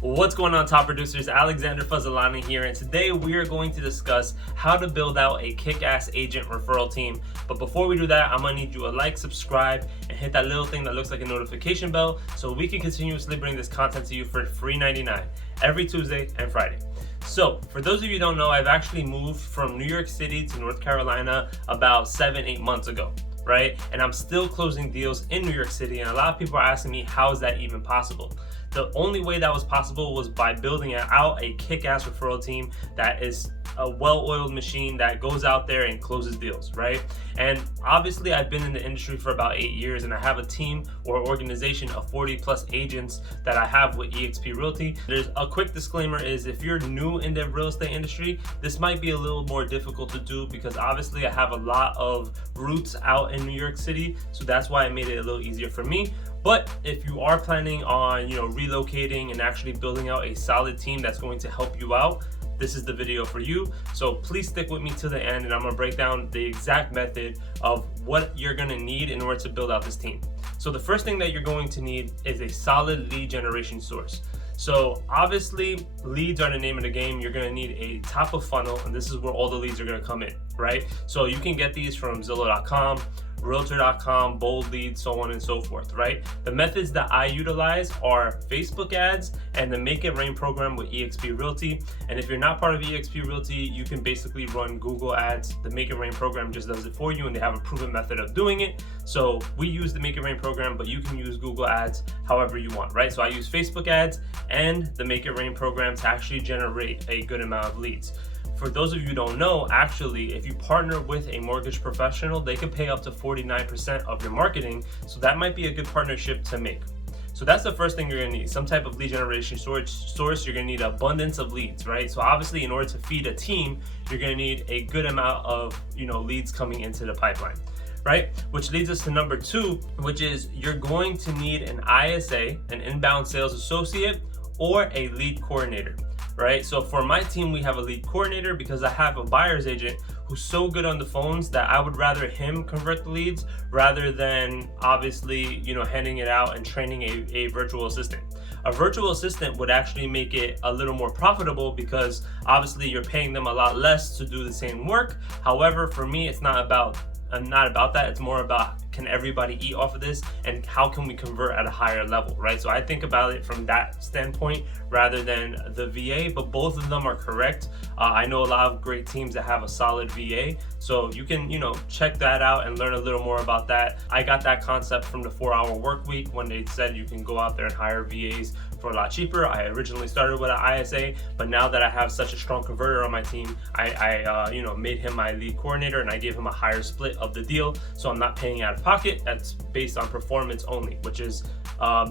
What's going on, top producers? Alexander Fuzzalani here, and today we are going to discuss how to build out a kick-ass agent referral team. But before we do that, I'm gonna need you to like, subscribe, and hit that little thing that looks like a notification bell so we can continuously bring this content to you for free 99 every Tuesday and Friday. So, for those of you who don't know, I've actually moved from New York City to North Carolina about 7-8 months ago, right? And I'm still closing deals in New York City, and a lot of people are asking me, how is that even possible? The only way that was possible was by building out a kick-ass referral team that is a well-oiled machine that goes out there and closes deals, right? And obviously I've been in the industry for about 8 years, and I have a team or organization of 40 plus agents that I have with eXp Realty. There's a quick disclaimer is if you're new in the real estate industry, this might be a little more difficult to do because obviously I have a lot of roots out in New York City, so that's why I made it a little easier for me. But if you are planning on, relocating and actually building out a solid team that's going to help you out, this is the video for you. So please stick with me to the end, and I'm gonna break down the exact method of what you're gonna need in order to build out this team. So the first thing that you're going to need is a solid lead generation source. So obviously leads are the name of the game. You're gonna need a top of funnel, and this is where all the leads are gonna come in, right? So you can get these from Zillow.com, Realtor.com, Bold Leads, so on and so forth, right? The methods that I utilize are Facebook ads and the Make It Rain program with eXp Realty. And if you're not part of eXp Realty, you can basically run Google ads. The Make It Rain program just does it for you, and they have a proven method of doing it. So we use the Make It Rain program, but you can use Google ads however you want, right? So I use Facebook ads and the Make It Rain program to actually generate a good amount of leads. For those of you who don't know, actually, if you partner with a mortgage professional, they can pay up to 49% of your marketing. So that might be a good partnership to make. So that's the first thing you're gonna need, some type of lead generation source. You're gonna need abundance of leads, right? So obviously in order to feed a team, you're gonna need a good amount of leads coming into the pipeline, right? Which leads us to number 2, which is you're going to need an ISA, an inbound sales associate, or a lead coordinator. Right? So for my team, we have a lead coordinator because I have a buyer's agent who's so good on the phones that I would rather him convert the leads rather than obviously, handing it out and training a virtual assistant. A virtual assistant would actually make it a little more profitable because obviously you're paying them a lot less to do the same work. However, for me, it's not about that. It's more about, can everybody eat off of this, and how can we convert at a higher level, right? So I think about it from that standpoint rather than the VA, but both of them are correct. I know a lot of great teams that have a solid VA, so you can check that out and learn a little more about that. I got that concept from the 4-hour work week when they said you can go out there and hire VAs for a lot cheaper. I originally started with an ISA, but now that I have such a strong converter on my team, I made him my lead coordinator, and I gave him a higher split of the deal, so I'm not paying out of pocket. That's based on performance only, which is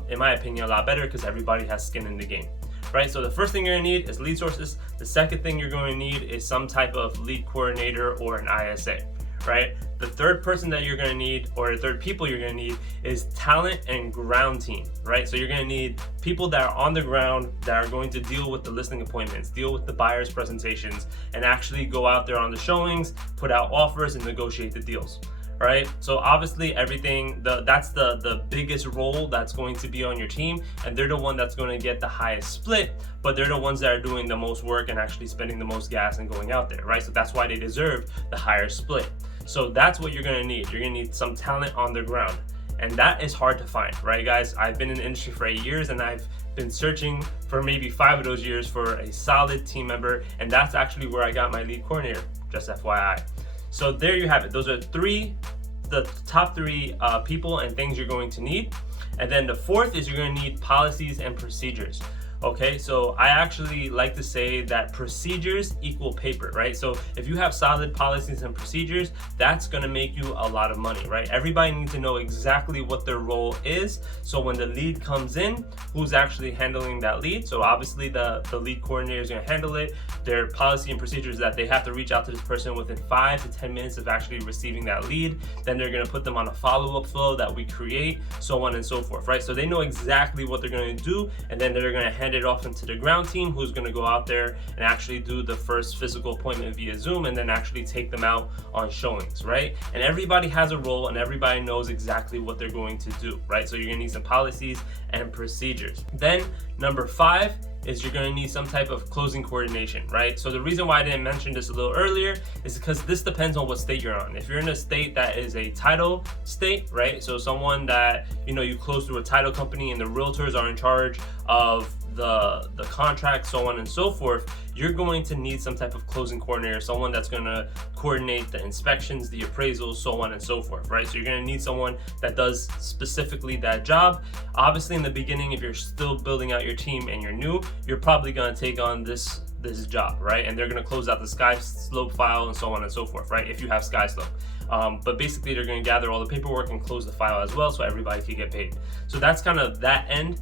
in my opinion a lot better because everybody has skin in the game, right? So the first thing you're gonna need is lead sources. The second thing you're going to need is some type of lead coordinator or an ISA, right? The third person that you're gonna need, or the third people you're gonna need, is talent and ground team, right? So you're gonna need people that are on the ground that are going to deal with the listing appointments, deal with the buyer's presentations, and actually go out there on the showings, put out offers, and negotiate the deals. Right? So obviously that's the biggest role that's going to be on your team, and they're the one that's going to get the highest split, but they're the ones that are doing the most work and actually spending the most gas and going out there, right? So that's why they deserve the higher split. So that's what you're going to need. You're going to need some talent on the ground, and that is hard to find, right, guys? I've been in the industry for 8 years, and I've been searching for maybe 5 of those years for a solid team member, and that's actually where I got my lead coordinator, just FYI. So there you have it. Those are the top 3 people and things you're going to need. And then the fourth is you're going to need policies and procedures. Okay, so I actually like to say that procedures equal paper, right? So if you have solid policies and procedures, that's gonna make you a lot of money, right? Everybody needs to know exactly what their role is. So when the lead comes in, who's actually handling that lead? So obviously the lead coordinator is gonna handle it. Their policy and procedures that they have to reach out to this person within 5 to 10 minutes of actually receiving that lead. Then they're gonna put them on a follow-up flow that we create, so on and so forth, right? So they know exactly what they're gonna do, and then they're gonna hand it off into the ground team, who's going to go out there and actually do the first physical appointment via Zoom, and then actually take them out on showings, right? And everybody has a role, and everybody knows exactly what they're going to do, right? So you're going to need some policies and procedures. Then number 5 is you're going to need some type of closing coordination, right? So the reason why I didn't mention this a little earlier is because this depends on what state you're on. If you're in a state that is a title state, right? So someone that, you know, you close through a title company and the realtors are in charge of the contract, so on and so forth, you're going to need some type of closing coordinator, someone that's going to coordinate the inspections, the appraisals, so on and so forth, right? So you're going to need someone that does specifically that job. Obviously, in the beginning, if you're still building out your team and you're new, you're probably going to take on this job, right? And they're going to close out the sky slope file and so on and so forth, right? If you have sky slope. But basically, they're going to gather all the paperwork and close the file as well, so everybody can get paid. So that's kind of that end.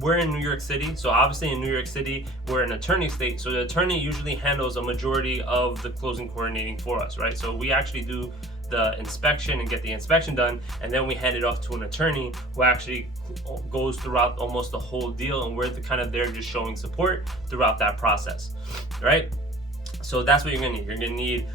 We're in New York City, so obviously in New York City, we're an attorney state, so the attorney usually handles a majority of the closing coordinating for us, right? So we actually do the inspection and get the inspection done, and then we hand it off to an attorney who actually goes throughout almost the whole deal, and we're kind of there just showing support throughout that process, right? So that's what you're gonna need. You're gonna need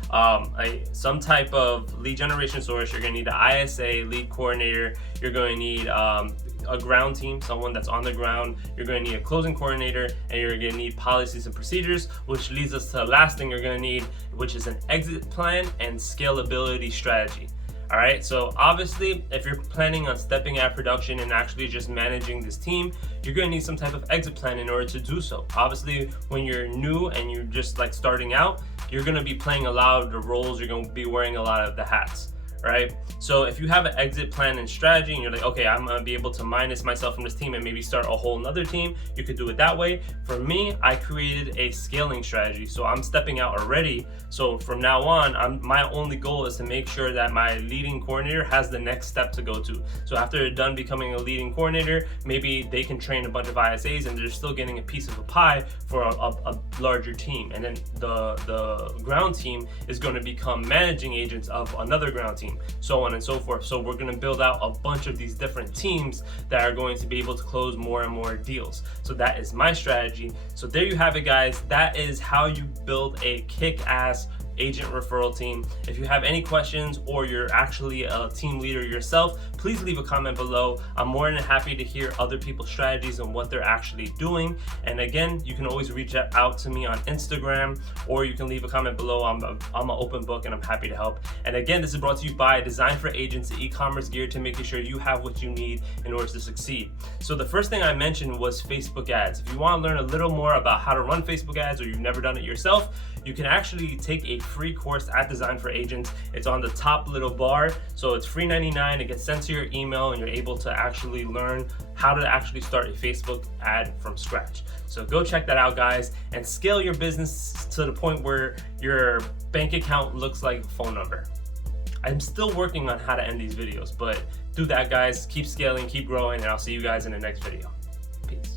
some type of lead generation source. You're gonna need an ISA lead coordinator. You're going to need a ground team, someone that's on the ground. You're going to need a closing coordinator, and you're going to need policies and procedures, which leads us to the last thing you're going to need, which is an exit plan and scalability strategy. All right, so obviously, if you're planning on stepping at production and actually just managing this team, you're going to need some type of exit plan in order to do so. Obviously, when you're new and you're just like starting out, you're going to be playing a lot of the roles, you're going to be wearing a lot of the hats. Right? So if you have an exit plan and strategy and you're like, okay, I'm gonna be able to minus myself from this team and maybe start a whole nother team, you could do it that way. For me, I created a scaling strategy. So I'm stepping out already. So from now on, my only goal is to make sure that my leading coordinator has the next step to go to. So after they're done becoming a leading coordinator, maybe they can train a bunch of ISAs and they're still getting a piece of a pie for a larger team. And then the ground team is going to become managing agents of another ground team, so on and so forth. So we're going to build out a bunch of these different teams that are going to be able to close more and more deals. So that is my strategy. So there you have it, guys. That is how you build a kick-ass agent referral team. If you have any questions or you're actually a team leader yourself, please leave a comment below. I'm more than happy to hear other people's strategies and what they're actually doing. And again, you can always reach out to me on Instagram, or you can leave a comment below. I'm an open book and I'm happy to help. And again, this is brought to you by Design for Agents, the e-commerce gear to making sure you have what you need in order to succeed. So the first thing I mentioned was Facebook ads. If you want to learn a little more about how to run Facebook ads, or you've never done it yourself, you can actually take a free course at Design for Agents. It's on the top little bar, so it's free $99. It gets sent to your email, and you're able to actually learn how to actually start a Facebook ad from scratch. So go check that out, guys, and scale your business to the point where your bank account looks like a phone number. I'm still working on how to end these videos, but do that, guys. Keep scaling, keep growing, and I'll see you guys in the next video.